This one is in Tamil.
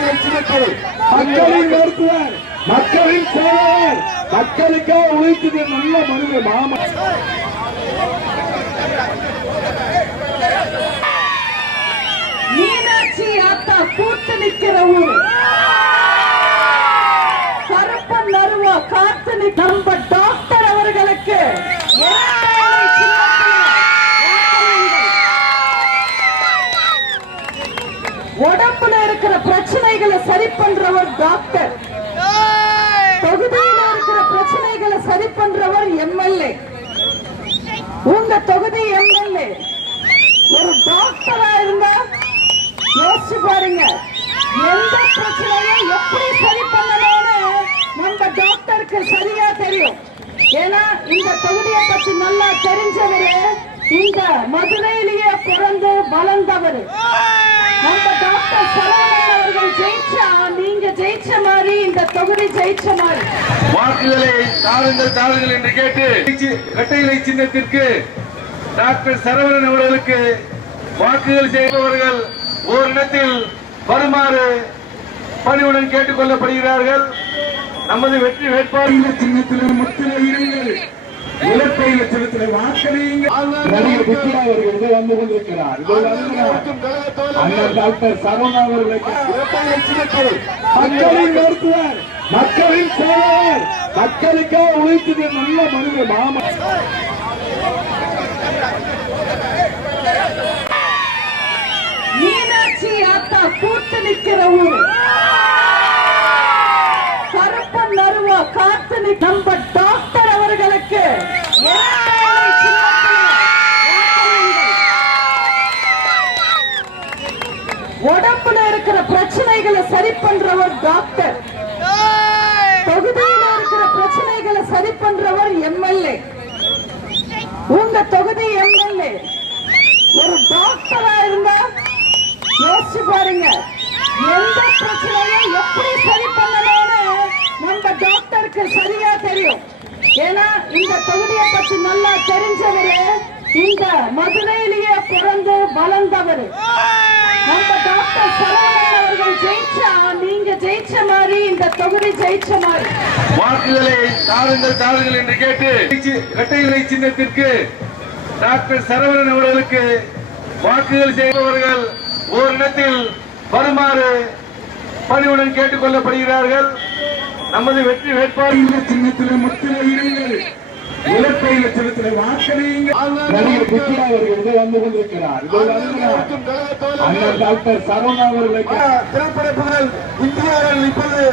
மக்களின் மருத்துவர், மக்களின் சேவகர், மக்களுக்காக உழைத்தது நல்ல மனிதர் மாமா. மீனாட்சி ஆத்தா கூட்டு நிற்கிற ஊர், கருப்பன் நறுவா காத்து நம்ம டாக்டர் அவர்களுக்கு உடம்புல இருக்கிற பிரச்சனைகளை சரி பண்றவர் டாக்டர், தொகுதியில் இருக்கிற பிரச்சனைகளை சரி பண்றவர் எம்எல்ஏ. உங்க தொகுதி எம்எல்ஏ ஒரு டாக்டரா இருந்தா யோசிச்சு பாருங்க, எந்த பிரச்சனையை எப்படி சரி பண்ணணும்னு நம்ம டாக்டருக்கு சரியா தெரியும். ஏன்னா இந்த தொகுதியை பத்தி நல்லா தெரிஞ்சவரு, இந்த மதுரையிலேயே பிறந்து வளர்ந்தவர். நம்ம டாக்டர் சரவணன் அவர்கள் ஜெயிச்சா நீங்க ஜெயிச்ச மாதிரி, இந்த தொகுதி ஜெயிச்ச மாதிரி. வாக்குகளை தாருங்கள் தாருங்கள் என்று கேட்டு இரட்டை சின்னத்திற்கு டாக்டர் சரவணன் அவர்களுக்கு வாக்குகள் செய்பவர்கள் ஓரிடத்தில் வருமாறு பணிவுடன் கேட்டுக் கொள்ளப்படுகிறார்கள். நமது வெற்றி வேட்பாளர் சின்னத்தில் முத்திரை இருங்கள், இலக்கை லட்சணத்தில் வாக்களியுங்கள். நடிகர் வித்யா அவர்கள் வந்து கொண்டிருக்கிறார். அண்ணன் டாக்டர் சரவணா அவர்களுக்கு மக்களின் மருத்துவர், மக்களின் சேவகர், மக்களுக்காக உழைத்தது நல்ல மனிதர் மாமா. மீனாட்சி ஆத்தா கூட்டு நிற்கிற ஊர், கருப்பன் நறுவா காத்து நம்ம டாக்டர் அவர்களுக்கு உடம்புல இருக்கிற பிரச்சனைகளை சரி பண்றவர் டாக்டர், தொகுதியில் இருக்கிற பிரச்சனைகளை சரி பண்றவர் எம்எல்ஏ. உங்க தொகுதி எம்எல்ஏ ஒரு டாக்டரா இருந்தா யோசிச்சு பாருங்க, எந்த பிரச்சனையை எப்படி சரி பண்ணணும்னு நம்ம டாக்டருக்கு சரியா தெரியும். ஏன்னா இந்த தொகுதியை பத்தி நல்லா தெரிஞ்சவரு, இந்த மதுரையிலேயே பிறந்து வளர்ந்தவர். நம்ம டாக்டர் சரவணன் அவர்கள் ஜெயிச்சா நீங்க ஜெயிச்ச மாதிரி, இந்த தொகுதி ஜெயிச்ச மாதிரி. வாக்குகளை தாருங்கள் தாருங்கள் என்று கேட்டு இரட்டை சின்னத்திற்கு டாக்டர் சரவணன் அவர்களுக்கு வாக்குகள் செய்பவர்கள் ஓரிடத்தில் வருமாறு பணிவுடன் கேட்டுக் கொள்ளப்படுகிறார்கள். நமது வெற்றி வேட்பாளர் சின்னத்தில் முத்திரை இருங்கள், இலக்கை லட்சணத்தில் வாக்களியுங்கள். நடிகர் வித்யா அவர்கள் வந்து கொண்டிருக்கிறார். அண்ணன் டாக்டர் சரவணா அவர்களுக்கு திரைப்படப்புகள் இந்தியாவில் இப்போது